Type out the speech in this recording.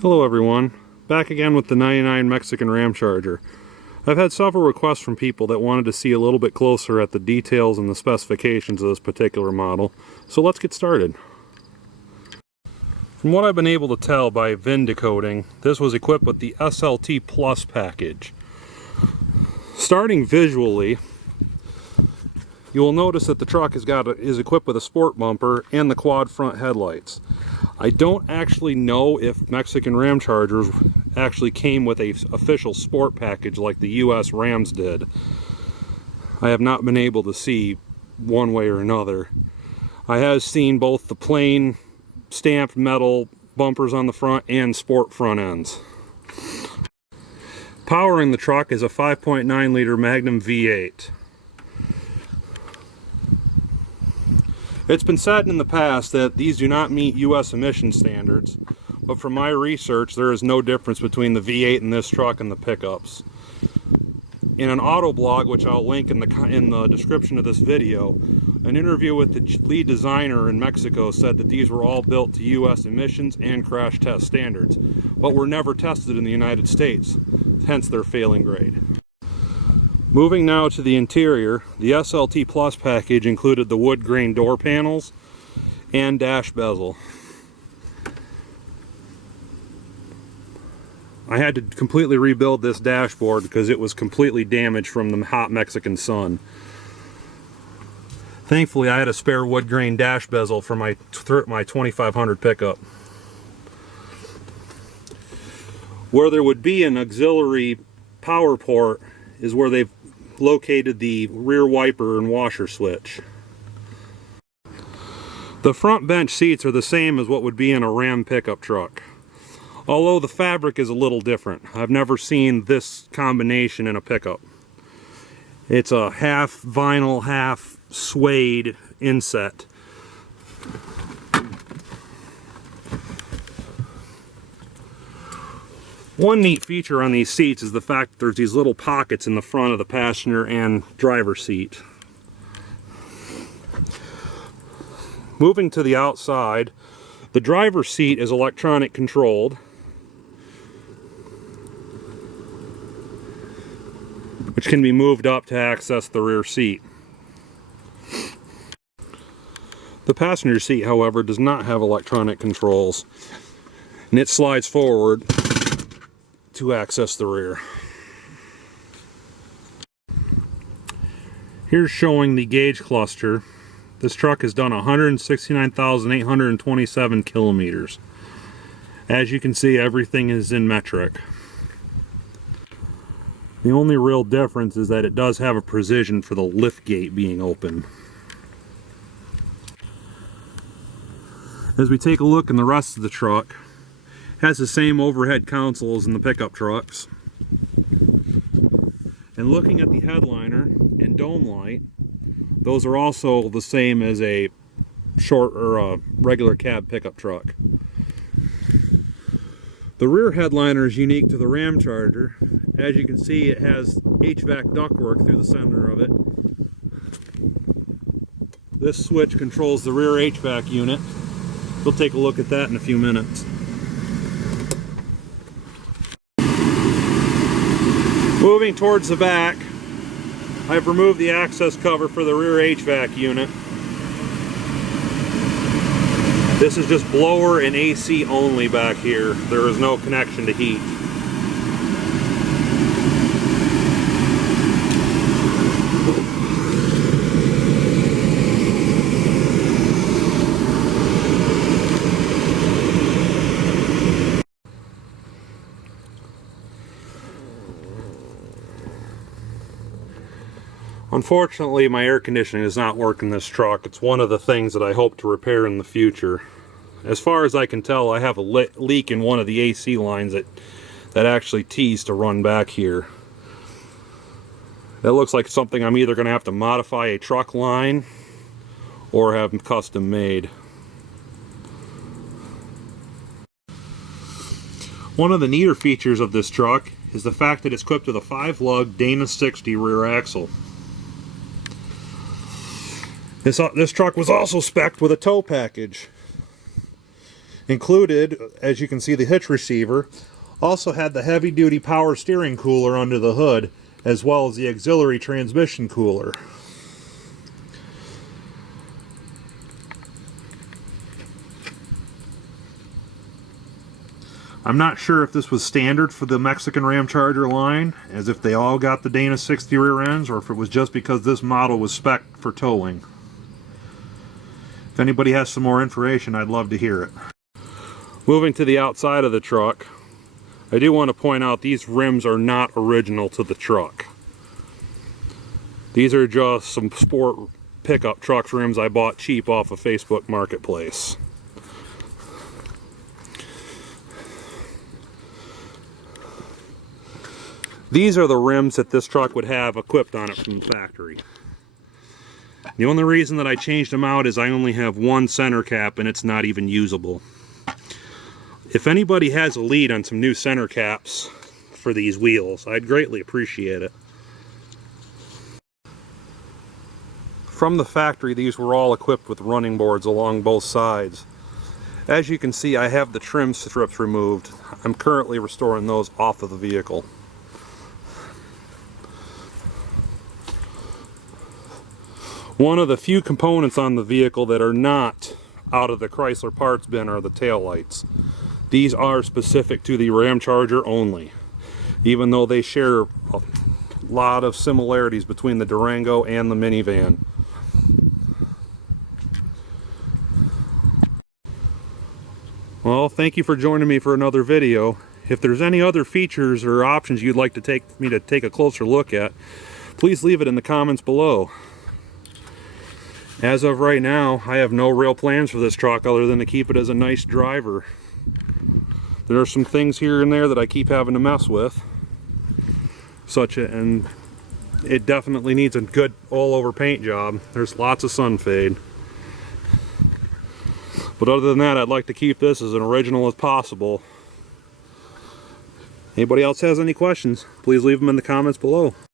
Hello everyone, back again with the 99 Mexican Ramcharger. I've had several requests from people that wanted to see a little bit closer at the details and the specifications of this particular model, so let's get started. From what I've been able to tell by VIN decoding, this was equipped with the SLT Plus package. Starting visually, you will notice that the truck is equipped with a sport bumper and the quad front headlights. I don't actually know if Mexican Ramchargers actually came with an official sport package like the US Rams did. I have not been able to see one way or another. I have seen both the plain stamped metal bumpers on the front and sport front ends. Powering the truck is a 5.9 liter Magnum V8. It's been said in the past that these do not meet US emission standards, but from my research there is no difference between the V8 in this truck and the pickups. In an auto blog, which I'll link in the description of this video, an interview with the lead designer in Mexico said that these were all built to US emissions and crash test standards, but were never tested in the United States, hence their failing grade. Moving now to the interior, the SLT Plus package included the wood grain door panels and dash bezel. I had to completely rebuild this dashboard because it was completely damaged from the hot Mexican sun. Thankfully, I had a spare wood grain dash bezel for my 2500 pickup. Where there would be an auxiliary power port is where they've located the rear wiper and washer switch. The front bench seats are the same as what would be in a Ram pickup truck, although the fabric is a little different. I've never seen this combination in a pickup. It's a half vinyl, half suede inset. One neat feature on these seats is the fact that there's these little pockets in the front of the passenger and driver's seat. Moving to the outside, the driver's seat is electronic controlled, which can be moved up to access the rear seat. The passenger seat, however, does not have electronic controls, and it slides forward to access the rear. Here's showing the gauge cluster. This truck has done 169,827 kilometers. As you can see, everything is in metric. The only real difference is that it does have a precision for the lift gate being open. As we take a look in the rest of the truck, has the same overhead console as in the pickup trucks. And looking at the headliner and dome light, those are also the same as a short or a regular cab pickup truck. The rear headliner is unique to the Ramcharger. As you can see, it has HVAC ductwork through the center of it. This switch controls the rear HVAC unit. We'll take a look at that in a few minutes. Moving towards the back, I've removed the access cover for the rear HVAC unit. This is just blower and AC only back here. There is no connection to heat. Unfortunately, my air conditioning does not work in this truck. It's one of the things that I hope to repair in the future. As far as I can tell, I have a leak in one of the AC lines that actually teased to run back here. That looks like something I'm either going to have to modify a truck line or have them custom made. One of the neater features of this truck is the fact that it's equipped with a 5-lug Dana 60 rear axle. This truck was also spec'd with a tow package. Included, as you can see, the hitch receiver. Also had the heavy-duty power steering cooler under the hood, as well as the auxiliary transmission cooler. I'm not sure if this was standard for the Mexican Ramcharger line, as if they all got the Dana 60 rear ends, or if it was just because this model was spec'd for towing. If anybody has some more information, I'd love to hear it. Moving to the outside of the truck, I do want to point out these rims are not original to the truck. These are just some sport pickup truck rims I bought cheap off of Facebook Marketplace. These are the rims that this truck would have equipped on it from the factory. The only reason that I changed them out is I only have one center cap and it's not even usable. If anybody has a lead on some new center caps for these wheels, I'd greatly appreciate it. From the factory, these were all equipped with running boards along both sides. As you can see, I have the trim strips removed. I'm currently restoring those off of the vehicle. One of the few components on the vehicle that are not out of the Chrysler parts bin are the taillights. These are specific to the Ramcharger only, even though they share a lot of similarities between the Durango and the minivan. Well, thank you for joining me for another video. If there's any other features or options you'd like to take a closer look at, please leave it in the comments below. As of right now, I have no real plans for this truck other than to keep it as a nice driver. There are some things here and there that I keep having to mess with, and it definitely needs a good all-over paint job. There's lots of sun fade. But other than that, I'd like to keep this as an original as possible. Anybody else has any questions, please leave them in the comments below.